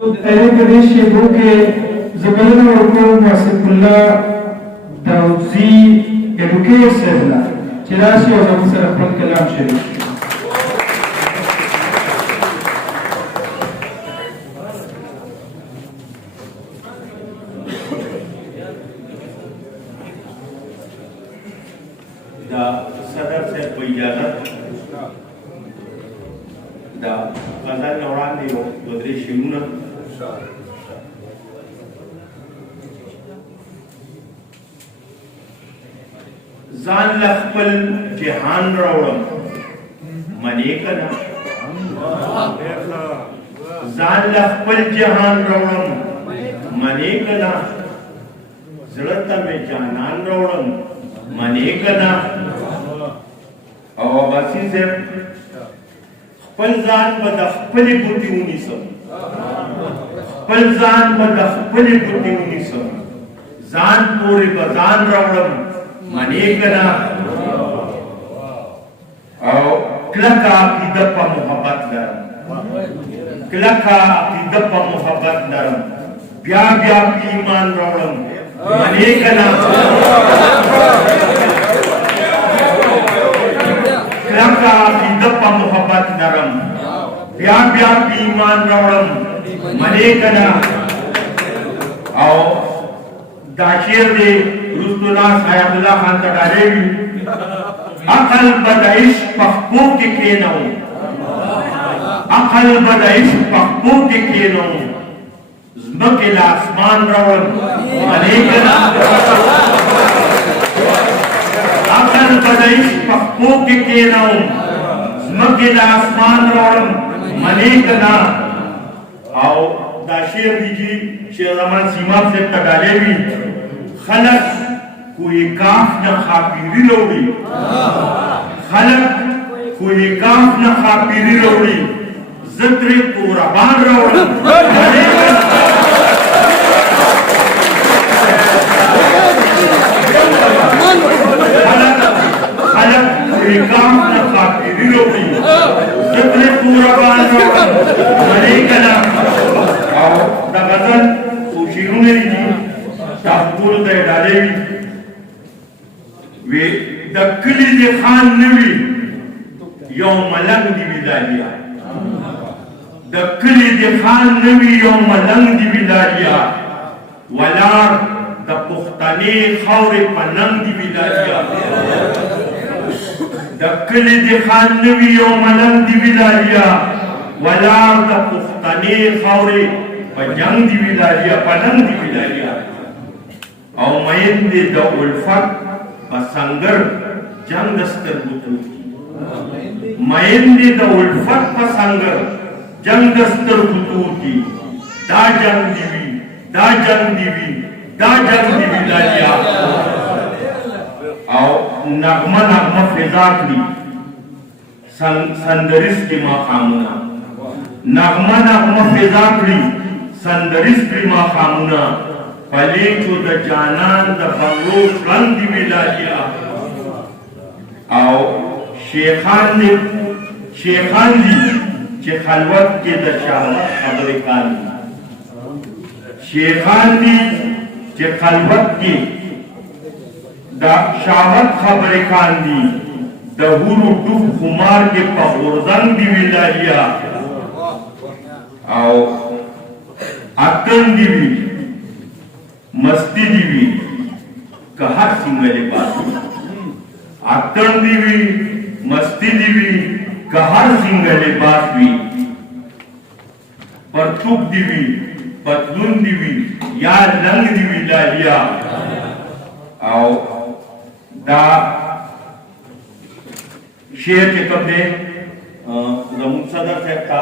ایره په دې شیبو کې زه بلنه ورکوم آصف الله داودزي ایډوکیټ صاحب له چې راشي او زموږ سره خپل کلام شریک کړي. دا صدر صاحب په اجازت دا غزل نه وړاندې یو درې شعرونه ځان له خپل جهان راوړم منې که نه ځان له خپل جهان راوړم منې که نه زړه ته مې جانان راوړم منې که نه او عباسي صاحب خپل ځان به د خپلې ګوتې ونیسم خپل ځان به د خپلې ګوتې ونیسم ځان پورې به ځان راوړم منې که نه او کلکه عقیده په محبت لرم کلکه عقیده په محبت لرم بیا بیا په ایمان راوړم منې که نه کلکه عقیده په محبت لرم بیا بیا په ایمان راوړم منې که نه او دا شعر دی رسول الله حیات الله خان ته ډالۍ وي عقل به د عشق په خپو کې کښېنوم عقل به د عشق په خپو کې کښېنوم ځمکې له اسمان راوړم منې که نه عقل به د عشق په خپو کې کښېنوم ځمکې له اسمان راوړم منې که نه او دا شعر دی چې شیر رحمان سیماب صاحب ته ډالۍ وي خلق کوئی کاف نہ خاپیری روڑی خلق کوئی کاف نہ خاپیری روڑی زدر قربان روڑی خلق کوئی کاف نہ خاپیری روڑی زدر قربان روڑی منې که نه او دا غزل څو شعرونه دي تاسو ټولو ته یې ډالۍ وي د کلي د خان نه وي یو ملنګ دي وي لالیا د کلي د خان نه وي یو ملنګ دي وي لالیا ولاړ د پښتنې خاورې په ننګ دي وي لالیا د کلي د خان نه وي یو ملنګ دي وي لالیا ولاړ د پښتنې خاورې په جنګ دي وي لالیا په ننګ دي وي لالیا او مین دې د الفت په سنگر جنګ د سترګو توکي مین دې د الفت په سنگر جنګ د سترګو توکي دا جنګ دی وي دا جنګ دی وي دا جنګ دی وي لالیا او نغمه نغمه فضا کړي سندریس کې ماښامونه نغمه نغمه فضا کړي سندریس کې ماښامونه پلیچو د جانان د بنگلو ژوند دی وي لالیا او شیخان دي چې خلوت کې د شهوت خبرې کاندي شیخان دي چې خلوت کې د شهوت خبرې کاندي د هورو ټوپ خمار کې په غورځنګ دی وي لالیا او اتن دی وي مستی دی وی که هر څنګه لباس اتن دی وی مستی دی وی که هر څنګه لباس وی پرتوب دی وی پتلون دی وی یا رنگ دی وی لالیا او دا شعر کې کوم دی زموږ صدر صاحب ته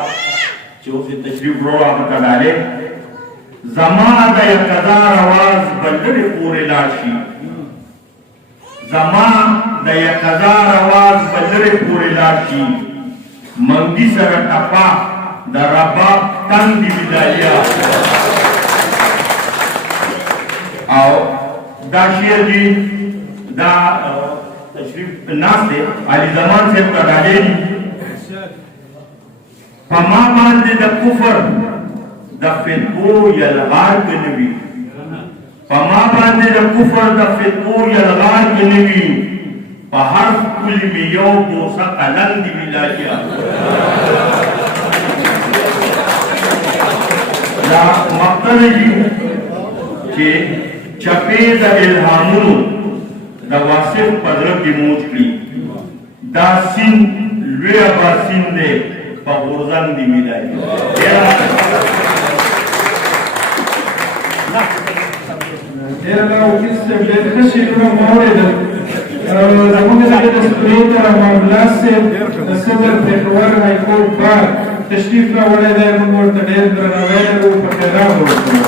چې اوس تشریف وروړو هغه ته ډالۍ زما د یک هزار آواز بلډرې پورې لاړ شي زما د یک هزار آواز بلډرې پورې لاړ شي منګي سره ټپا د رباب تن دی وي لالیا او دا شعر دی دا تشریف ناست دی علي زمان صاحب ته ډالۍ دي په ما باندې د کفر د فتوو یلغار کې نه وي، په ما باندې د کفر د فتوو یلغار کې نه وي، په هر ښکلي مې یو بوسه قلم دي ولاجیا. دا مقتل دي چې چپې د الهامونو د واصف په زړه کې موج کړي. دا سیند لوی ابا سیند دی په غورځنګ دي ولاجیا. ډېر الله وکیل صاحب ډېر ښه شعرونه مو اورېدل. زموږ دغه د سپرېتر معامله صاحب د صدر پېښور هایکورټ بار تشریف راوړی دی. موږ ورته ډېر درناوی لرو، په خیرات ورکوو.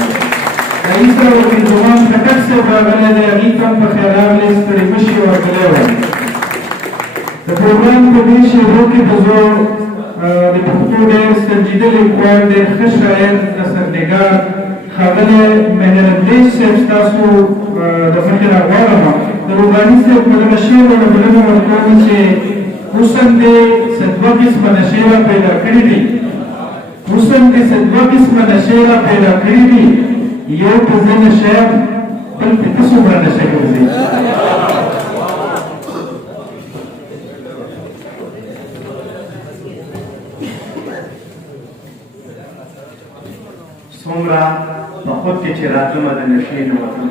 رئیس وکیل زمان خټک صاحب راغلی دی، هغې ته هم په خیر راغلی، ستړي مه شئ، ورغلی وای. د پروګرام په دې شعرو کې به زه د پښتو ډېر سنجیده لیکوال، ډېر ښه شاعر، نثرنګار ښاغلی مهرالدین صاحب ستاسو د مخې راغواړم. د روغاني صاحب په دغه شعر باندې بلنه ورکوم چې حسن دې څه دوه قسمه نشې را پیدا کړي دي، حسن دې څه دوه قسمه نشې را پیدا کړي دي، یو په زه نشه یم، بل په ته څومره نشه ګرځي. څومره په خود کې چې راتلمه د نشې نه وتم،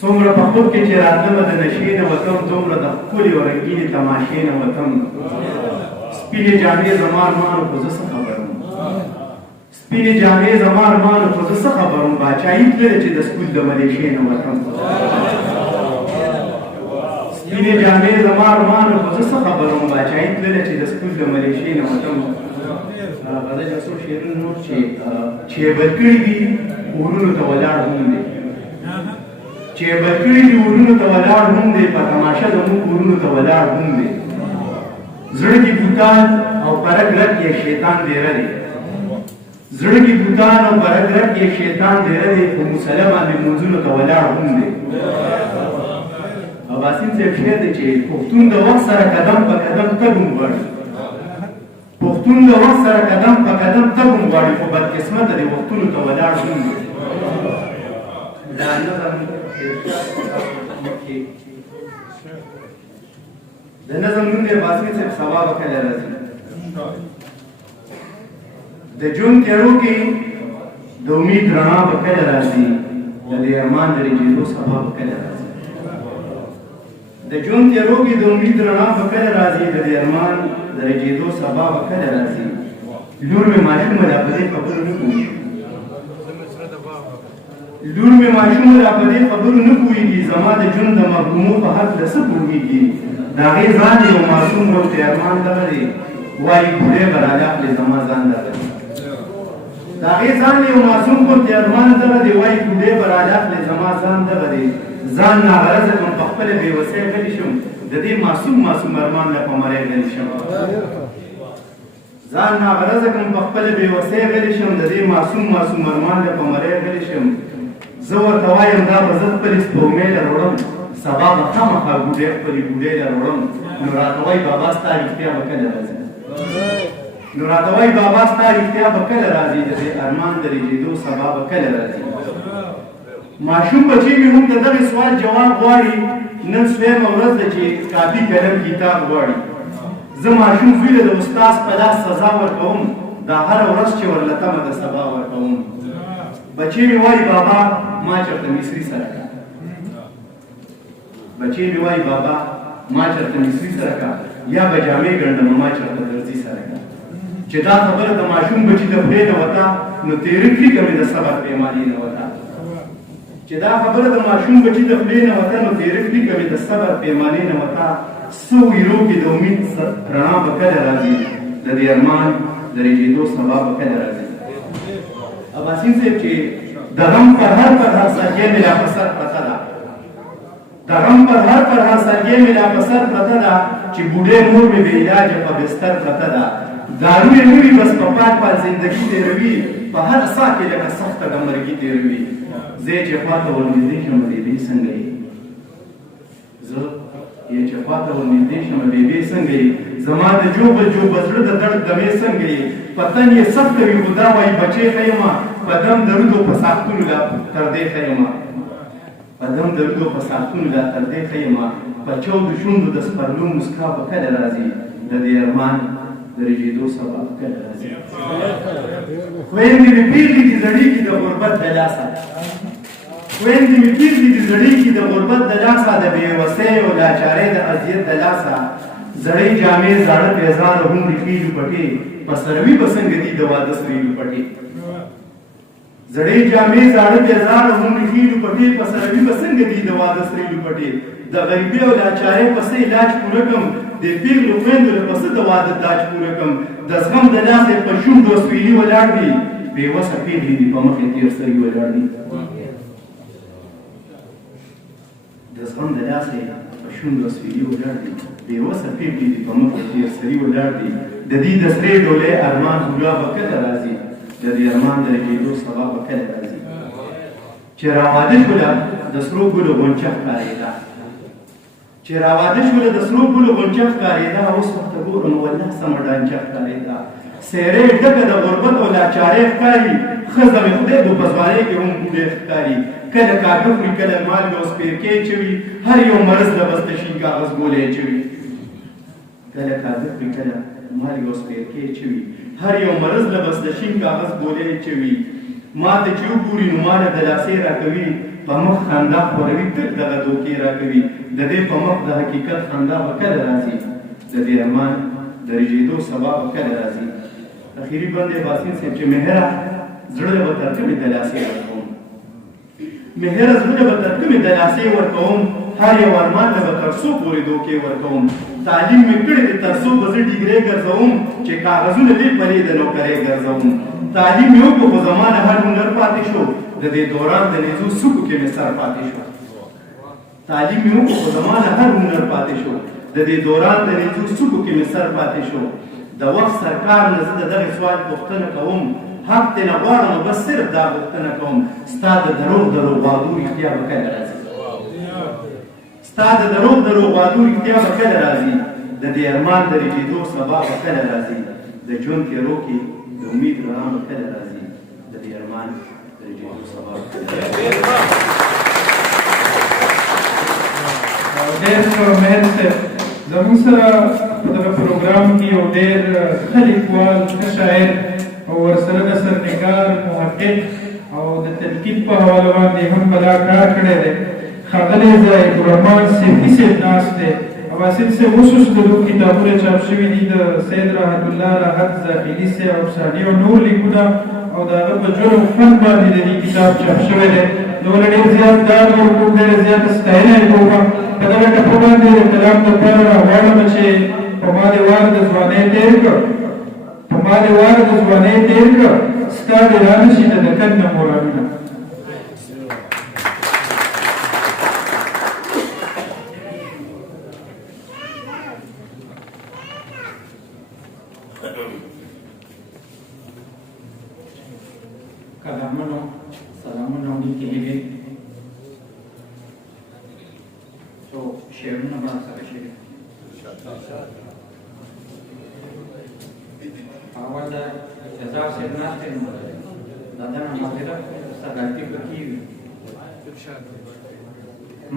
څومره په خود کې چې راتلمه د نشې نه وتم، دومره د ښکلې او رنګینې تماشې نه وتم. سپینې جامې زما ارمانو خو زه څه خبرم، سپینې جامې زما ارمانو خو زه څه خبرم، باچایي تللې چې د سکول د ملیشې نه وتم. سپینې جامې زما ارمانو خو زه څه خبرم، باچایي تللې چې د سکول د ملیشې نه وتم. غزل یو څو شعرونه نور چې بل کړي دي ورونو ته ولاړ هم دی، چې بل کړي دي ورونو ته ولاړ هم دی، په تماشه زموږ ورونو ته ولاړ هم دی. زړه کې بوتان او پرک رک یې شیطان ډېره دی، زړه کې بوتان او پرک رک یې شیطان ډېره دی، په مصلی باندې لمونځونو ته ولاړ هم دی. اباسین صاحب شعر دی چې پښتون د وخت سره قدم په قدم تګ هم غواړي، پښتون د وخت سره قدم په قدم تګ هم غواړي، خو بدقسمته دی وختونو ته ولاړ هم دی. دا نظم د نظم نوم دی اباسین صاحب، سبا به کله راځي. د ژوند تیارو کې د امید رڼا به کله راځي، د دې ارمان د رېږېدو سبا به کله راځي. د ژوند تیارو کې د امید رڼا به کله راځي، د دې ارمان د رېږېدو سبا به کله راځي. لور مې ماشومه ده په دې خبرو نه پوهېږي، لور مې ماشومه ده په دې خبرو نه پوهېږي، زما د ژوند د محرومو په هکله څه پوهېږي. د هغې ځان یو معصوم ورته ارمان دغه دی، وایي بوډۍ به رالاخلې زما ځان دغه دی. د هغې ځان یو معصوم ورته ارمان دغه دی، وایي بوډۍ به رالاخلې زما ځان دغه دی. ځان ناغرضه کړم په خپله بېوسۍ غلی شم، د دې معصوم ارمان له په مری غلی شم. ځان ناغرضه کړم په خپله بېوسۍ غلی شم، د دې معصوم ارمان له په مری غلی شم. زه ورته وایم دا به زه خپلې سپوږمۍ له وړم، سبا به خامخا ګوډۍ خپلې ګوډۍ له وړم. نو راته وایي بابا ستا رښتیا به کله راځي، نو راته وایي بابا ستا رښتیا به کله راځي، د دې ارمان د رېږېدو سبا به کله راځي. ماشوم بچی مې هم د دغې سوال جواب غواړي، نن سویمه ورځ ده چې کاپي قلم کتاب غواړي. زه ماشوم زوی له د استاذ په لاس سزا ورکوم، دا هره ورځ چې ورله تمه د سبا ورکوم. بچی مې وایي بابا ما چېرته مصري سره کړه، بچی مې وایي بابا ما چېرته مصري سره کړه، یا به جامې ګنډم ما چېرته درځي سره کړه. چې دا خبره د ماشوم بچي د خولې نه وته، نو تېره کړي مې د صبر پیمانې نه وته. چې دا خبره د ماشوم بچي د خولې نه وته، نو تېره کړي مې د صبر پیمانې نه وته. څو ویرو کې د امید رڼا به کله راځي، د دې ارمان د رېږېدو سبا به کله راځي. اباسین صاحب چې د غم پر هر سرګۍ مې لا په سر پرته ده، د غم پر هر سرګۍ مې لا په سر پرته ده، چې بوډۍ مور مې بې علاجه په بستر پرته ده. دارو یې نه وي بس په پاک زندګي تېروي، په هر ساه کې لکه سخته ګمرګي تېروي. زه چې خواته ورنږدې شم دې څنګه یې، زه یې چې خواته ورنږدې شمه بېبې څنګه یې زما د جوبه زړه د درد دمې څنګه یې په تن یې سخته وي خو دا وایي بچې ښه یمه په دم درودو په ساختونو لا تر دې ښه یمه په دم درودو په ساختونو لا تر دې ښه یمه په چودو شونډو د سپرلو مسکا به کله راځي د دې ارمان د رژېدو سبا به کله راځي خویندې مې پېغلې دي زړېږي د غربت د لاسه خویندې مې پېغلې دي زړېږي د غربت د لاسه د بېوسۍ او لاچارۍ د اذیت د لاسه زړې جامې زاړه پیزار هم ریښې لوپټې په سروي به څنګه دي د واده سرې لوپټې زړې جامې زاړه پیزار هم ریښې لوپټې په سروي به څنګه دي د واده سرې لوپټې د غریبۍ او لاچارۍ پسې علاج پوره کړم د پېغلو خویندو له پسه د واده تاج پوره کړم د زغم د لاسې په شونډو سویلي ولاړ دي بېوسه پېغلې دي په مخ یې تېر سترګې ولاړ دي د زغم د لاسې په شونډو سویلي ولاړ دي بېوسه پېغلې دي په مخ یې تېر سترګې ولاړ دي د دې د سرې ډولۍ ارمان هولا به کله راځي د دې ارمان د رژېدو سبا به کله راځي چې راواده شوله د سرو ګلو غونچه ښکارېده چې راواده شوله د سرو ګلو غونچه ښکارېده اوس ورته ګورو نو والله سمه ډانچه ښکارېده څېرې ډکه د غربت او لاچارۍ ښکاري ښځه مې خدای به په ځوانۍ کې هم بوډۍ ښکاري کله کاږه خوري کله مالګه او سپېرکۍ چوي هر یو مرض د بسته شین کاغذ ګولی چوي کله کاږه خوري کله مالګه او سپېرکۍ چوي هر یو مرض له بسته شین کاغذ ګولی چوي ما ته چې وګوري نو ماله د لاسې راکوي په مخ خندا خوروي تل دغه دوکې راکوي د دې په مخ د حقیقت خندا به کله راځي د دې ارمان د رژېدو سبا به کله راځي اخري بند باسین صاحب چې مهره زړه به تر کومې د لاسې ورکوم مهره زړه به تر کومې د لاسې ورکوم هر یو ارمان ته به تر څو پورې دوکې ورکوم تعلیم مې کړی دی تر څو به زه ډیګرۍ ګرځوم چې کاغذونه دې پرې د نوکرۍ ګرځوم تعلیم مې وکړو خو زما نه هر هنر پاتې شو د دې دوران د نیزو څوکو کې مې سر پاتې شو تعلیم مې وکړو خو زما نه هر هنر پاتې شو د دې دوران د نیزو څوکو کې مې سر پاتې شو د وخت سرکار نه زه د دغې سوال پوښتنه کوم حق ترې نه غواړم نو بس صرف دا پوښتنه کوم ستا د دروغ وعدو رښتیا به کله راځي ستا د دروغ وعدو رښتیا به کله راځي د دې ارمان د رژېدو سبا به کله راځي د ژوند تېرو کې د امید رڼا به کله راځي د دې ارمان د رژېدو سبا به کله راځي ډېر ښه مهر صاحب زموږ سره په دغه پروګرام کې یو ډېر ښه لیکوال ښه شاعر او ورسره نثرنګار محقق او د تنقید په حواله باندې هم بلا کار کړی دی ښاغلی ضیاء الرحمن صیفي صاحب ناست دی اباسط صاحب اوس اوس د دوه کتابونه چاپ شوي دي د سید راحت الله راحت زاخیلي صاحب افسانې او نور لیکونه او د هغه په ژوند او فن باندې د دې کتاب چاپ شوی دی نو ډېر زیات ډاډ ورکوم ډېره زیاته ستاینه یې کوم په دغه ټپه باندې د کلام دپاره راغواړم چې په ما دې وار د ځوانۍ تېر کړ په ما دې وار د ځوانۍ تېر کړ ستا دې را نه شي د دکن نه مرامونه کلامونو سلامونه ولیکې هیلې څو شعرونه به سره شوي اول د جزا صاحب ناست دی نو د ده نه معذرت څه غلطي پکې وي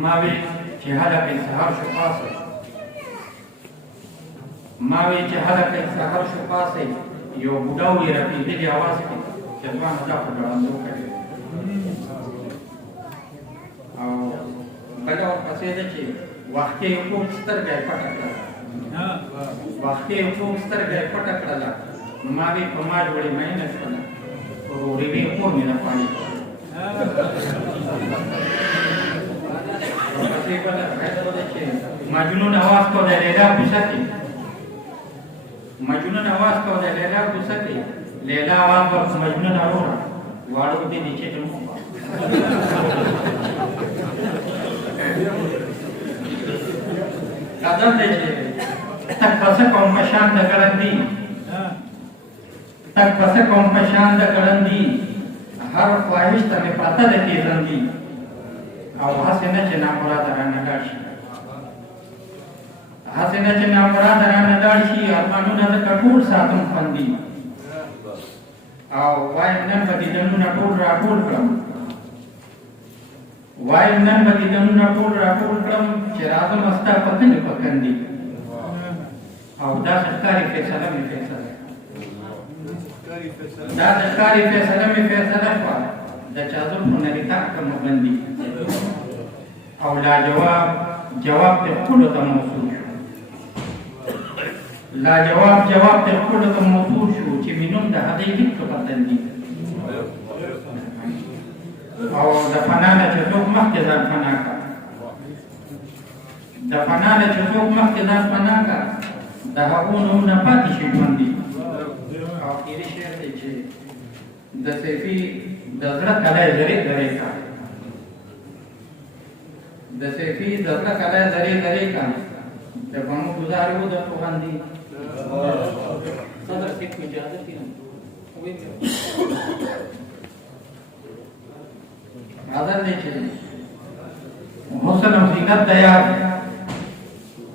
ما وی چې هلکه سهار شو پاسی ما وی چې هلکه سهار شو پاسی یو بوډا ویې رپېدلي اواز کې چې ځوانه دا خو ډړندو کوي او بله ورپسې ده چې وختي یو خوب سترګه یې پټه کړله وختي یو خوب ورسترګه یې پټه کړله نو ما وی په ما جوړې مینه شوله ورورې وې مور مې راپاڼې ورپسې بله فایده ده چې مجنون اواز کولی لیلا کوڅه کې مجنون اواز کولی لیلا کوڅه کې لیلا आवाज पर मजनून आरोरा वाड़ों के नीचे चलूंगा कदम लीजिए तक बस कौन का शान दगड़ंदी तक बस कौन का शान दगड़ंदी हर ख्वाहिश तमें पता देती रंदी और वहाँ से न चना पड़ा तरह नगाशी هسې نه چې نامراده رانه لاړ شي ارمانونه ځکه ټول ساتم خوندي او وایم نن به دیدنونه ټول راټول کړم وایم نن به دیدنونه ټول راټول کړم چې راځم ستا په کلي په کندي او دا ښکاري فیصله مې فیصله دا ښکاري فیصله مې فیصله شوه د چا زلفو نه دې تاک کړم بندي او لاجواب جواب ته ټولو ته موصول شو لاجواب جواب ته ټولو ته موصول شو چې مې نوم د هغې لیکلو په تندي او د فنا نه چې څوک مخکې ځان فنا کړه د فنا نه چې څوک مخکې ځان فنا کړه د هغو نوم نه پاتې شي ژوندي او اخري شعر دی چې د سیفي د زړه کلی زرې زرې کړه د سیفي د زړه کلی زرې زرې کړه د بڼو ګزارې و د پوهندي صدر صاحب کو اجازت دی غزل دی چې حسن او زینت د یار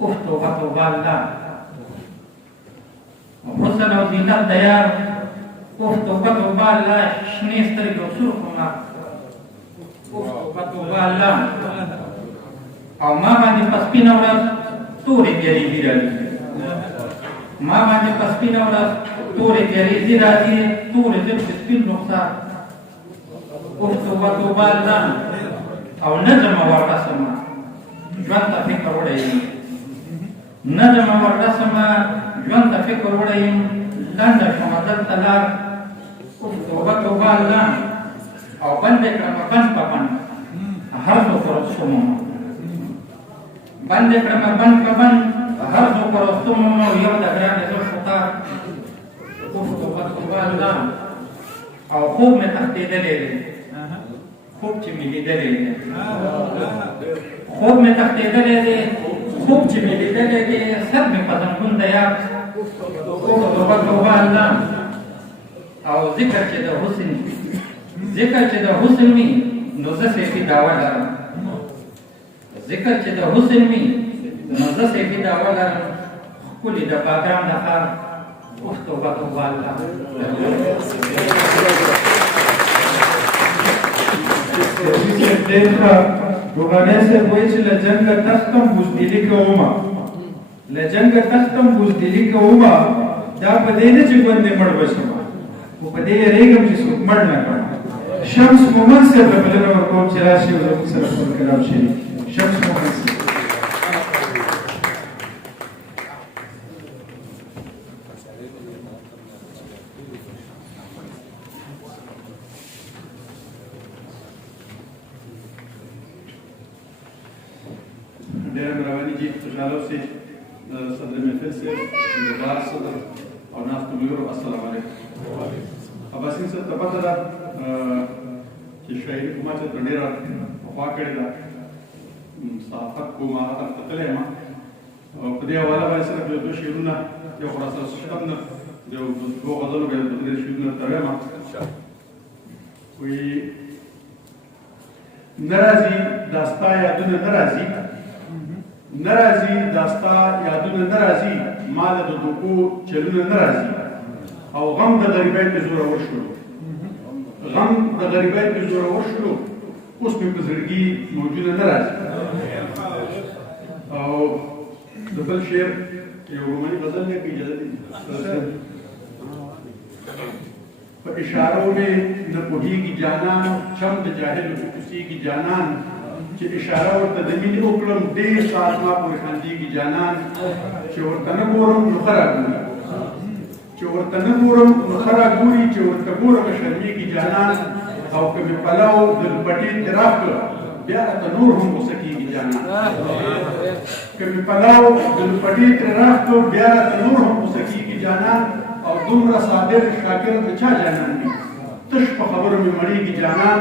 اوف توبه توبه الله حسن او زینت د یار اوف توبه توبه الله شنې سترګې او سرخ مار اوف توبه توبه الله او ما باندې په سپینه ورځ تورې تیارېږي راځي ما باندې په سپینه ورځ تورې تیارېږي راځي تورې زلفې سپین رخسار اوف توبه توبه الله او نظم ورسمه ژوند ته فکر وړی یم نظم ورسمه ژوند ته فکر وړی یم لنډه شومه دلته لار اوف توبه توبه الله او بندې کړمه بند په بند هر څوک ورسومم بندې کړمه بند په بند هر څوک ورسومم او یو د ګرانې زلفو تار اوف توبه توبه الله او خوب مې تښتېدلی دی خوب چې مې لیدلی دی خوب مې تښتېدلی دی خوب چې مې لیدلی دی سر مې په زنګون د یار اوف توبه توبه الله او ذکر چې د حسن ذکر چې د حسن وي نو زه سیفي دعوه لرم ذکر چې د حسن وي نو زه سیفي دعوه لرم ښکلي د باګرام د ښار اوف توبه توبه الله روغانه صاحب وایي چې له جنګه تختم بزدلي کومه له جنګه تختم بزدلي کومه دا په دې نه چې ګوندې مړ بشم خو په دې یېرېږم چې څوک مړ نه کړم شمس مومن صاحب ته بلنه ورکوم چې راشي او زموږ سره خپل کلام شریک شمس مومن صاحب ډېر مهرباني جي خوشحاله اوسئ صدر محفل صاحب نگار صدر او ناستو ملګرو السلام علیکم عباسین صاحب ته پته ده چې شاعري خو ما چېرته ډېره پخوا کړې ده صحافت کوم هغه طرف ته تللی یم او په دې حواله باندې صرف یو دوه شعرونه یو خو راسره شته نه د یو دوو غزلو بیا دوه درې شعرونه درته وایم وایي نه راځي دا ستا یادونه نه راځي نرازی داستا یادونه نرازی مال د دوکو چلونه نرازی او غم د غریبۍ په زور ورشلو غم د غریبۍ په زور ورشلو اوس په زړګي موجوده نرازی او د بل شعر یو روماني غزل دی اجازه دي په اشارو مې نه پوهېږي جانان چم د جاهلو کوسېږي جانان چې اشاره ورته د مینې وکړم ډېر ساعت ما پورې خندېږي جانان چې ورته نه ګورم نو ښه راګوري چې ورته نه ګورم نو ښه راګوري چې ورته ګورم شرمېږي جانان او که مې پلو د پټې ترې راکړه بیا راته نور هم غوسه کېږي جانان که مې پلو د پټې ترې راکړه بیا راته نور هم غوسه کېږي جانان او دومره صابر شاکر د چا جانان دي تش په خبرو مې مړېږي جانان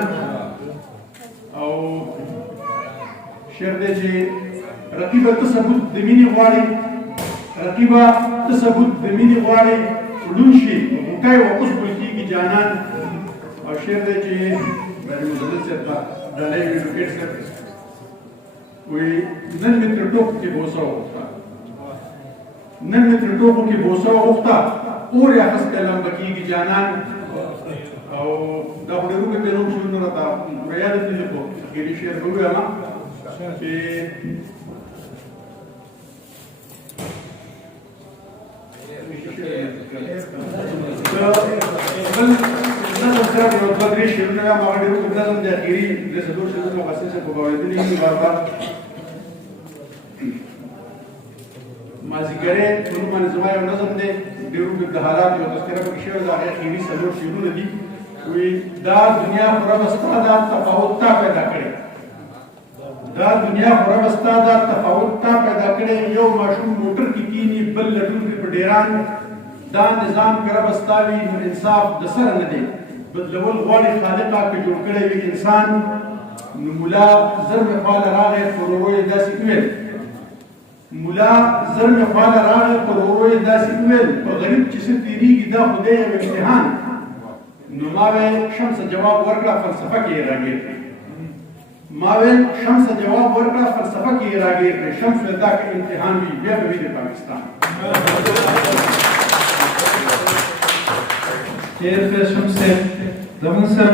او شعر دی چې رقیبه ته ثبوت د مینې غواړې رقیبه ته ثبوت د مینې غواړې ړوند شي غوټی و اوس بل کېږي جانان او شعر دی چې بري مدلل صاحب ته ډالۍ ویډیوکېټ صاحب وایي نن مې تر ټوپ کې غوسه وکړه نن مې تر ټوکو کې بوسه وغوښته اور یې اخیستی لمبه کېږي جانان او دا خو ډېرو کې ډېرو شعرونه راته یاد دي زه خو اخري شعر به ووایم چې بل نظم سره یو دوه درې شعرونه وایم هغه ډېرو کې نظم د اخري درې څلور شعرونه مخصص په باورېدلي دي بار بار مازیګری په نوم باندې زما یو نظم دی ډېرو کې د حالات یو تذکره پکې شوې ده هغې اخري څلور شعرونه دي وایي دا دنیا خو ربه ستا دا تفاوت تا پیدا کړی دا دنیا خو ربه ستا دا تفاوت تا پیدا کړی یو ماشوم موټر کې کینی بل لټون کې په ډیران دا نظام که ربه ستا وي نو انصاف د سره نه دی بدلول غواړي خالقه که جوړ کړی وي انسان نو ملا زر مې خواله راغی پر ورو یې داسې وویل ملا زر مې خواله راغی پر ورو یې داسې وویل په غریب چې څه تېرېږي دا خو دی یو امتحان نو ما ویل شمسه جواب ورکړه فلسفه کې یې راګیر کړې ما ویل شمسه جواب ورکړه فلسفه کې یې راګیر کړې شمس ویل دا که امتحان وي بیا به وي د پاکستان شعر شمس زمون سره